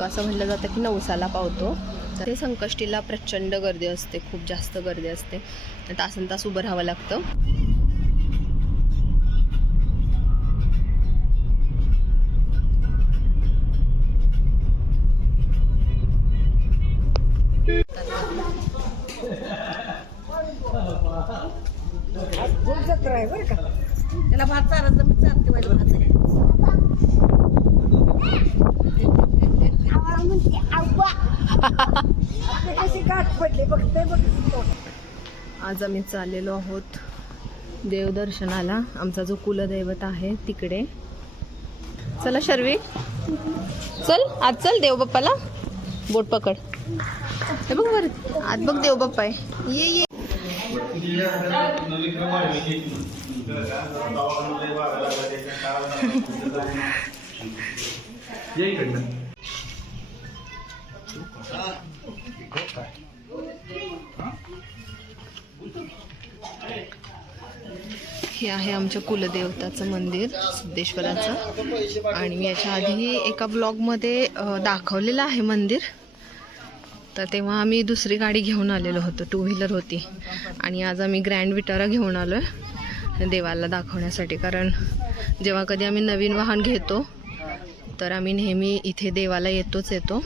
पावतो असं म्हटलं जातं की नवसाला पावतो. तर ते संकष्टीला प्रचंड गर्दी असते. खूप जास्त गर्दी असते. तासन तास उभं राहावं लागतं. त्याला भात चालत मी चालते व्हायला भात आहे. आपली कशी गाठ पडली बघते बघ आज आम्ही चाललेलो आहोत देवदर्शनाला. आमचा जो कुलदैवत आहे तिकडे. चला शर्वी. चल आज चल देवबाप्पाला. बोट पकड. हे बघ वर. आज बघ देवबाप्पा आहे. ये ये. हे आहे आमच्या कुलदेवताचं मंदिर सिद्धेश्वराचं. आणि मी याच्या आधी एका ब्लॉगमध्ये दाखवलेलं आहे मंदिर. तर तेव्हा आम्ही दुसरी गाडी घेऊन आलेलो होतो टू व्हीलर होती. आणि आज आम्ही ग्रँड विटारा घेऊन आलो आहे देवाला दाखवण्यासाठी. कारण जेव्हा कधी आम्ही नवीन वाहन घेतो तर आम्ही नेहमी इथे देवाला येतोच येतो.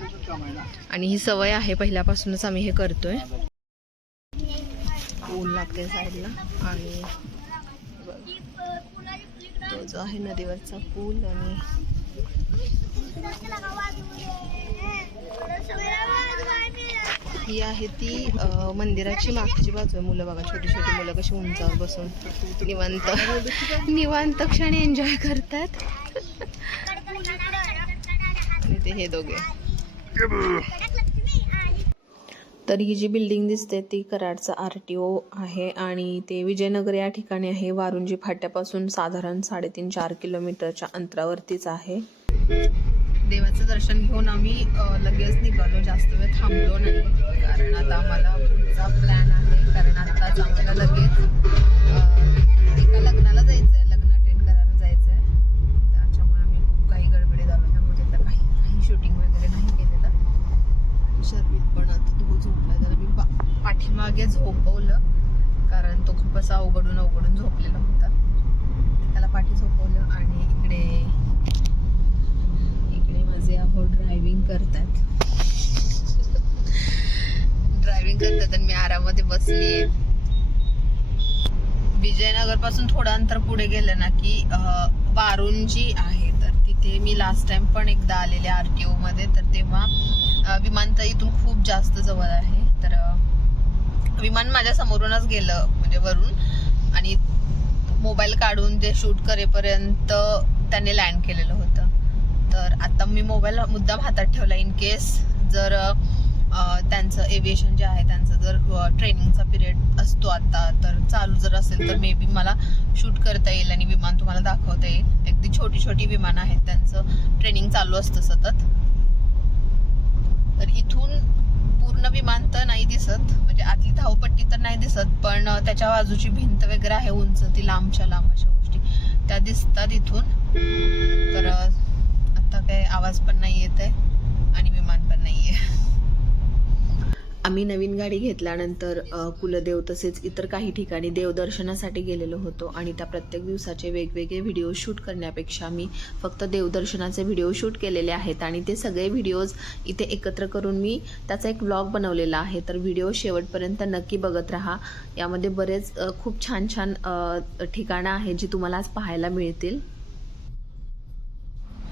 आणि ही सवय आहे पहिल्यापासूनच आम्ही हे करतोय. ऊन लागते साईडला. आणि तो जो आहे नदीवरचा पूल आणि ही आहे ती मंदिराची मागची बाजू आहे. मुलं बघा छोटी छोटी मुलं कशी उंचावर बसून निवांत निवांत क्षण एन्जॉय करतात. आणि ते हे दोघे. तर ही जी बिल्डिंग दिसते ती कराडचा आर टी ओ आहे आणि ते विजयनगर या ठिकाणी आहे. वारुंजी फाट्यापासून साधारण साडेतीन चार किलोमीटरच्या अंतरावरतीच आहे. देवाचं दर्शन घेऊन आम्ही लगेच निघालो. जास्त वेळ थांबलो नाही. कारण आता आम्हाला पुढचा प्लॅन आहे. कारण आत्ताच आम्हाला लगेच अ, एका लग्नाला जायचं आहे लग्न अटेंड करायला जायचं आहे त्याच्यामुळे आम्ही खूप काही गडबडीत आलो त्यामुळे तिथलं काही काही शूटिंग वगैरे नाही केलेलं शर्वित पण आता तो झोपला त्याला मी पा पाठीमागे झोपवलं कारण तो खूप असा अवघडून अवघडून झोपलेला होता त्याला पाठी झोपवलं आणि इकडे इकडे माझे अहो ड्रायव्हिंग करतात ड्रायव्हिंग करतात आणि मी आरामध्ये बसली विजयनगरपासून थोडं अंतर पुढे गेलं ना की वारुंजी आहे. तर तिथे मी लास्ट टाइम पण एकदा आलेले आर टी ओ मध्ये. तर तेव्हा विमानतळ इथून खूप जास्त जवळ आहे. तर विमान माझ्या समोरूनच गेलं म्हणजे वरून. आणि मोबाईल काढून ते शूट करेपर्यंत त्याने लँड केलेलं होतं. तर आता मी मोबाईल मुद्दाम हातात ठेवला. इन केस जर त्यांचं एव्हिएशन जे आहे त्यांचं जर ट्रेनिंगचा पिरियड असतो आता तर चालू जर असेल तर मे बी मला शूट करता येईल आणि विमान तुम्हाला दाखवता येईल. अगदी छोटी छोटी विमानं आहेत त्यांचं ट्रेनिंग चालू असतं सतत. तर इथून पूर्ण विमान तर नाही दिसत म्हणजे आतली धावपट्टी तर नाही दिसत पण त्याच्या बाजूची भिंत वगैरे आहे उंच ती लांबच्या लांब अशा गोष्टी. त्या दिसतात इथून. तर आता काय आवाज पण नाही येत आहे आणि विमान पण नाही आहे आम्ही नवीन गाडी घेतल्यानंतर कुलदेव तसेच इतर काही ठिकाणी देवदर्शनासाठी गेलेलो होतो आणि त्या प्रत्येक दिवसाचे वेगवेगळे व्हिडिओ शूट करण्यापेक्षा मी फक्त देवदर्शनाचे व्हिडिओ शूट केलेले आहेत आणि ते सगळे व्हिडिओज इथे एकत्र करून मी त्याचा एक व्लॉग बनवलेला आहे. तर व्हिडिओ शेवटपर्यंत नक्की बघत राहा. यामध्ये बरेच खूप छान छान ठिकाणं आहेत जी तुम्हाला आज पाहायला मिळतील.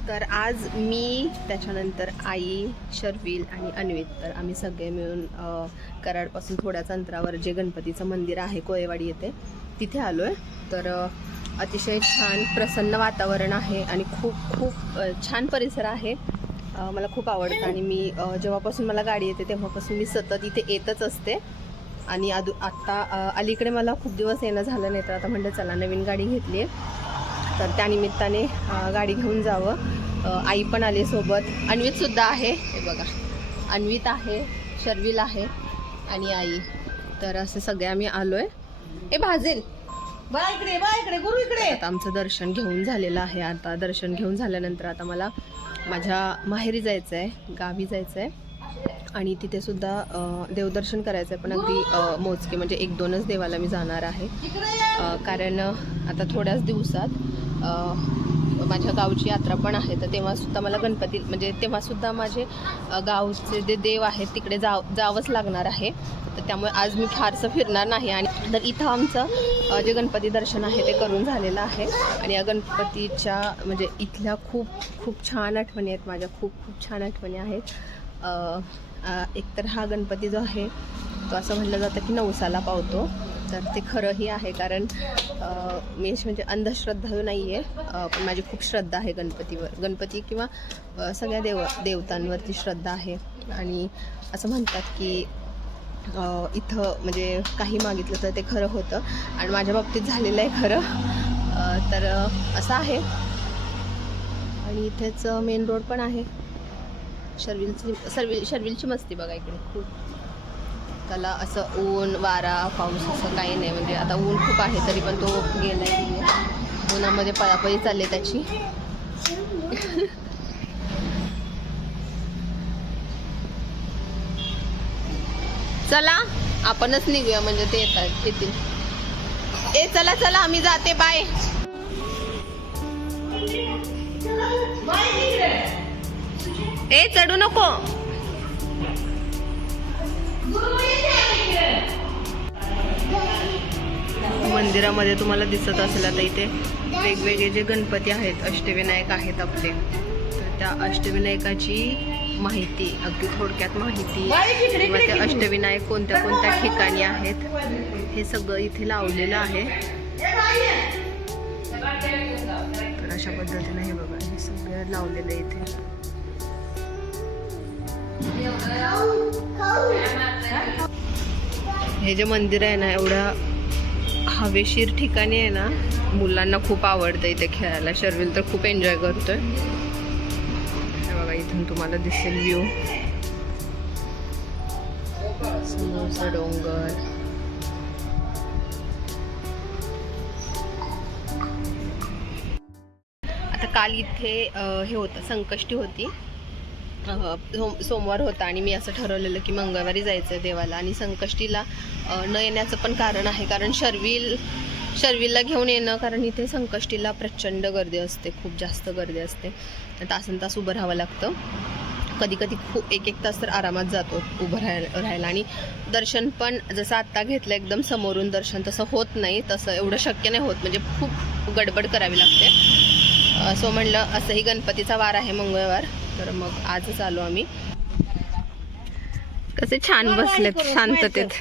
तर आज मी त्याच्यानंतर आई शर्विल आणि अन्वित तर आम्ही सगळे मिळून कराडपासून थोड्याच अंतरावर जे गणपतीचं मंदिर आहे कोळेवाडी येथे तिथे आलो आहे तर अतिशय छान प्रसन्न वातावरण आहे आणि खूप खूप छान परिसर आहे. मला खूप आवडतं आणि मी जेव्हापासून मला गाडी येते तेव्हापासून मी सतत इथे येतच असते. आणि आदू आत्ता अलीकडे मला खूप दिवस येणं झालं नाही तर आता म्हणलं चला नवीन गाडी घेतली आहे तर त्यानिमित्ताने गाडी घेऊन जावं. आई पण आली सोबत. अन्वित सुद्धा आहे. हे बघा. अन्वित आहे शर्विल आहे आणि आई. तर असे सगळे आम्ही आलोय. ए भाजेल. बा इकडे बा इकडे गुरु इकडे. आता आमचं दर्शन घेऊन झालेलं आहे. आता दर्शन घेऊन झाल्यानंतर आता मला माझ्या माहेरी जायचं आहे गावी जायचं आहे आणि तिथे सुद्धा अ, देवदर्शन करायचं आहे पण अगदी मोजके म्हणजे एक दोनच देवाला मी जाणार आहे. कारण आता थोड्याच दिवसात माझ्या गावची यात्रा पण आहे तर तेव्हासुद्धा मला गणपती म्हणजे तेव्हासुद्धा माझे गावचे जे देव आहेत तिकडे जाव जावंच लागणार आहे. तर त्यामुळे आज मी फारसं फिरणार नाही आणि तर इथं आमचं जे गणपती दर्शन आहे ते करून झालेलं आहे. आणि या गणपतीच्या म्हणजे इथल्या खूप खूप छान आठवणी आहेत माझ्या खूप खूप छान आठवणी आहेत. एकतर हा गणपती जो आहे तो असं म्हटलं जातं की नवसाला पावतो. तर ते खरंही आहे कारण मी अशी म्हणजे अंधश्रद्धा नाही आहे पण माझी खूप श्रद्धा आहे गणपतीवर. गणपती किंवा सगळ्या देव देवतांवरती श्रद्धा आहे. आणि असं म्हणतात की इथं म्हणजे काही मागितलं तर ते खरं होतं. आणि माझ्या बाबतीत झालेलं आहे खरं. तर असं आहे. आणि इथेच मेन रोड पण आहे. शर्विलची सर्विल शर्विलची मस्ती बघा इकडे. खूप त्याला असं ऊन वारा पाऊस असं काही नाही. म्हणजे आता ऊन खूप आहे तरी पण तो गेला उन्हामध्ये पळापळी चालली त्याची. चला आपणच निघूया म्हणजे ते येतात येतील ए चला चला आम्ही जाते बाय. ए चढू नको. मंदिरामध्ये तुम्हाला दिसत असेल आता इथे वेगवेगळे जे गणपती आहेत अष्टविनायक आहेत आपले. तर त्या अष्टविनायकाची माहिती अगदी थोडक्यात माहिती किंवा ते अष्टविनायक कोणत्या कोणत्या ठिकाणी आहेत हे सगळं इथे लावलेलं आहे. तर अशा पद्धतीनं हे बघा हे सगळं लावलेलं आहे इथे. हे जे मंदिर आहे ना एवढ्या हवेशीर ठिकाणी आहे ना मुलांना खूप आवडतं इथे खेळायला. शर्विल तर खूप एन्जॉय करतोय. बघा इथून तुम्हाला दिसेल व्ह्यू समोरचा डोंगर. आता काल इथे हे होतं संकष्टी होती. सोमवार होता आणि मी असं ठरवलेलं की मंगळवारी जायचं आहे देवाला आणि संकष्टीला न येण्याचं पण कारण आहे. कारण शर्विल शर्विलला घेऊन येणं कारण इथे संकष्टीला प्रचंड गर्दी असते खूप जास्त गर्दी असते. तासन तास उभं राहावं लागतं. कधी कधी खूप एक एक तास तर आरामात जातो उभं राहायला राहायला. आणि दर्शन पण जसं आत्ता घेतलं एकदम समोरून दर्शन तसं होत नाही तसं एवढं शक्य नाही होत. म्हणजे खूप गडबड करावी लागते. सो म्हणलं असंही गणपतीचा वार आहे मंगळवार. तर मग आजच आलो आम्ही. कसे छान बसलेत शांततेत.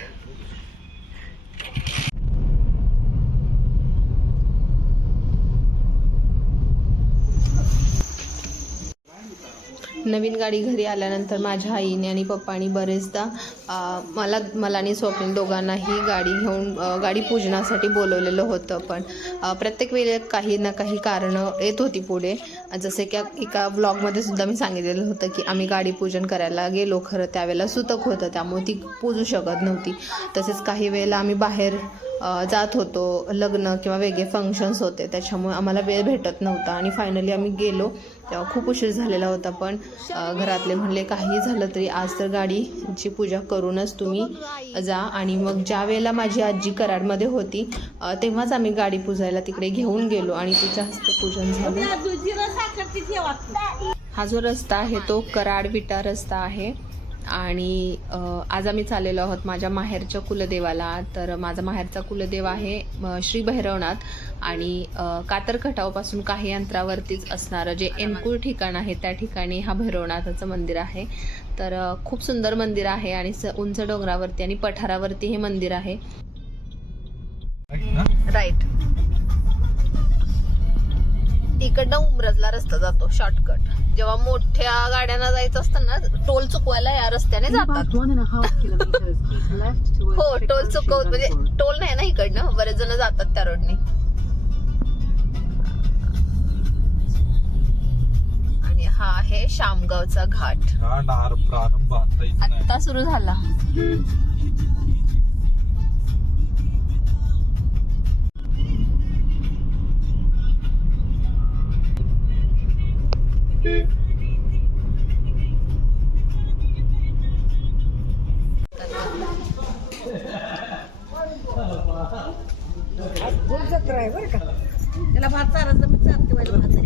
नवीन गाडी घरी आल्यानंतर माझ्या आईने आणि पप्पानी बरेचदा मला मला आणि स्वप्नील दोघांनाही गाडी घेऊन गाडी पूजनासाठी बोलवलेलं होतं. पण प्रत्येक वेळेला काही ना काही कारणं येत होती पुढे. जसे की एका ब्लॉगमध्ये सुद्धा मी सांगितलेलं होतं की आम्ही गाडी पूजन करायला गेलो. खरं त्यावेळेला सुतक होतं त्यामुळे ती पूजू शकत नव्हती. तसेच काही वेळेला आम्ही बाहेर जात होतो. लग्न किंवा वेगळे फंक्शन्स होते. त्याच्यामुळे आम्हाला वेळ भेटत नव्हता. आणि फायनली आम्ही गेलो. तेव्हा खूप उशीर झालेला होता. पण घरातले म्हणले काही झालं तरी आज तर गाडीची पूजा करूनच तुम्ही जा. आणि मग ज्या वेळेला माझी आजी कराडमध्ये होती तेव्हाच आम्ही गाडी पूजायला तिकडे घेऊन गेलो. आणि तिच्या हस्ते पूजन झालं. हा जो रस्ता आहे तो कराड विटा रस्ता आहे. आणि आज आम्ही चाललेलो आहोत माझ्या माहेरच्या कुलदेवाला. तर माझा माहेरचा कुलदेव आहे श्री भैरवनाथ. आणि अ, कातर खटावपासून काही अंतरावरतीच असणारं जे एनकुळ ठिकाण आहे त्या ठिकाणी हा भैरवनाथाचं मंदिर आहे. तर खूप सुंदर मंदिर आहे आणि स- उंच डोंगरावरती आणि पठारावरती हे मंदिर आहे. राईट इकडनं उमरजला रस्ता जातो शॉर्टकट जेव्हा मोठ्या गाड्यांना जायचं असतं ना टोल चुकवायला या रस्त्याने जातात. हो टोल चुकवत म्हणजे टोल नाही ना इकडनं बरेच जण जातात त्या रोडने. आणि हा आहे शामगावचा घाट. प्रारंभ आता सुरू झाला. जत्रा आहे बरं का त्याला भात चारायचं मी चारते माझ्या भात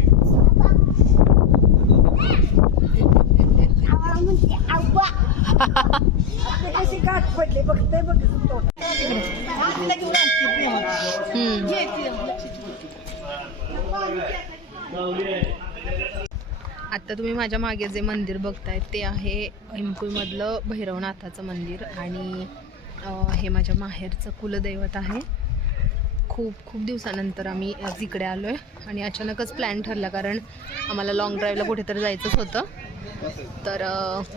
कशी गाठ पडली बघते बघ तिला घेऊन आणते प्रेमाला. हम्म. घे तिला. आता तुम्ही माझ्या मागे जे मंदिर बघताय ते आहे हिमकुईमधलं भैरवनाथाचं मंदिर आणि हे माझ्या माहेरचं कुलदैवत आहे खूप खूप दिवसानंतर आम्ही आज इकडे आलो आहे आणि अचानकच प्लॅन ठरला कारण आम्हाला लॉंग ड्राईव्हला कुठेतरी जायचंच होतं. तर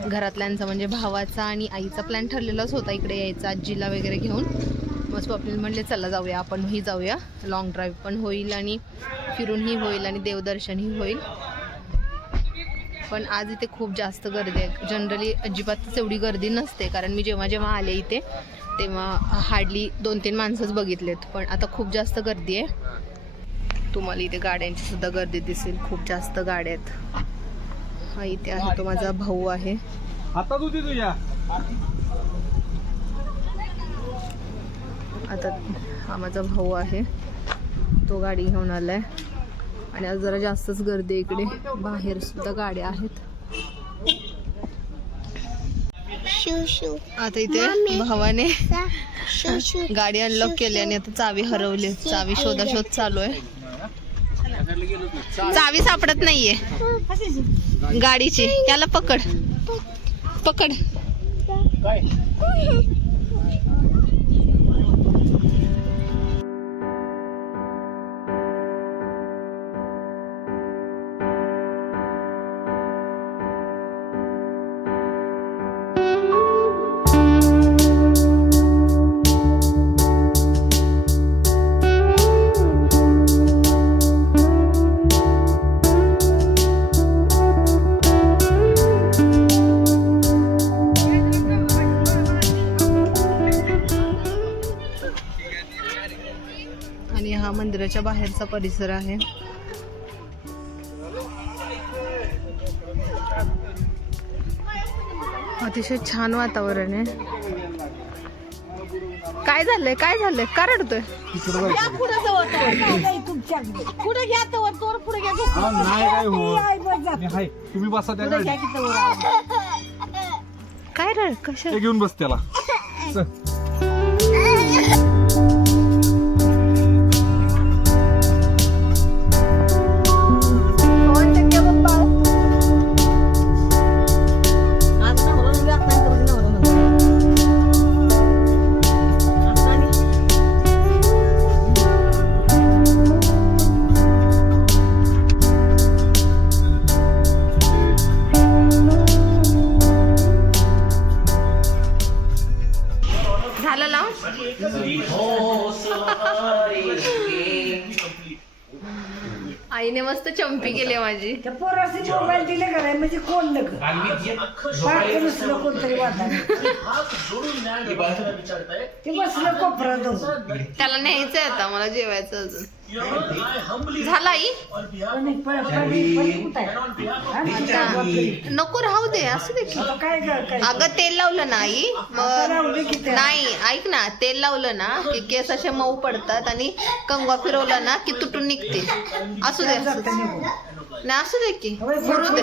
घरातल्यांचा म्हणजे भावाचा आणि आईचा प्लॅन ठरलेलाच होता इकडे यायचा आजीला वगैरे घेऊन. मग स्वप्नील म्हणले चला जाऊया आपणही जाऊया. लॉंग ड्राईव्ह पण होईल आणि फिरूनही होईल आणि देवदर्शनही होईल. पण आज इथे खूप जास्त गर्दी आहे. जनरली अजिबातच एवढी गर्दी नसते. कारण मी जेव्हा जेव्हा आले इथे तेव्हा हार्डली दोन तीन माणसंच बघितलेत. पण आता खूप जास्त गर्दी आहे. तुम्हाला इथे गाड्यांची सुद्धा गर्दी दिसेल. खूप जास्त गाड्या आहेत. हा इथे आहे. तो माझा भाऊ आहे. आता तुझी तुझ्या? आता हा माझा भाऊ आहे. तो गाडी घेऊन आलाय. आणि आज जरा जास्तच गर्दी आहे इकडे. बाहेर सुद्धा गाड्या आहेत. आता इथे भावाने गाडी अनलॉक केली आणि आता चावी हरवली. चावी शोधाशोध चालू आहे. चावी. सापडत नाहीये. गाडीची. त्याला पकड. पकड. मंदिराच्या बाहेरचा परिसर आहे. अतिशय छान वातावरण आहे. काय झालंय? काय झालंय? का रडतोय? पुढं घ्या तवर पुढे घ्या. हा, नाही काय तुम्ही बसा त्या रड? कशा घेऊन बस त्याला. चंपी केली आहे माझी. त्या पोराशी मोबाईल दिले का नाही? म्हणजे कोण नसलं कोणतरी वाटायला. ते बसलं कोपरा त्याला न्यायचंय आता मला जेवायचं अजून. झाला आई? नको राहू दे असू दे की. अगं तेल लावलं ना आई. नाही ऐक ना तेल लावलं ना की केस असे मऊ पडतात आणि कंगवा फिरवला ना की तुटून निघते असू दे असू नाही असू दे की. मुरू दे.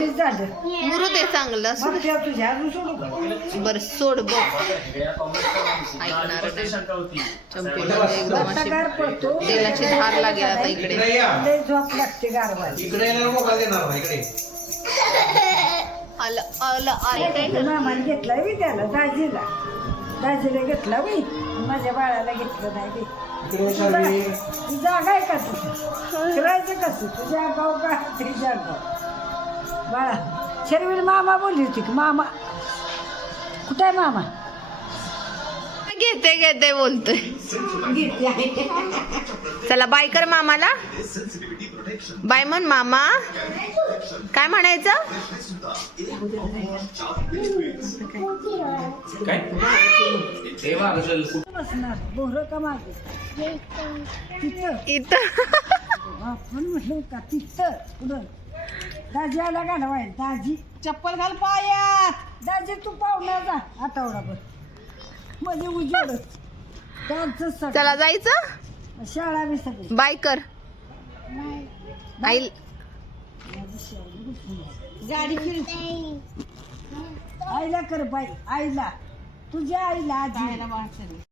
मुरू दे चांगलं असू मग त्या तुझ्या अजून सोडू का? दे बरं सोड बघ. ऐकणार चंपीला एकदम अशी तेलाची धार लागेल आता इकडे. झोप लागते गारवायला इकडे येणार मोकळा देणार ना इकडे. आलं आलं आलं. काय मामाने त्याला दाजीला. दाजीला घेतला मी माझ्या बाळाला घेतलं नाही जागा आहे का फिरायचं कसं तुझ्या गाव का? तुझ्या गाव. बाळा शर्वील मामा बोलली होती की? मामा. कुठे आहे मामा? घेते घेते बोलतोय. चला बाय कर मामाला. बाय म्हण मामा? काय म्हणायचं? काय? हे असेल बसणार बोर का मागे? तिथं. इथं. आपण म्हटलं का तिथं पुढं. दाजी आला घालवाय दाजी. चप्पल घाल पायात. दाजी तू पाहुणा जा. आठवडाभर म्हणजे उजेडच. त्यांचं सगळं. चला जायचं? शाळा बी सगळी. बाय कर. आई गाडी फिर आईला कर बाई आईला. तुझ्या आईला आजी.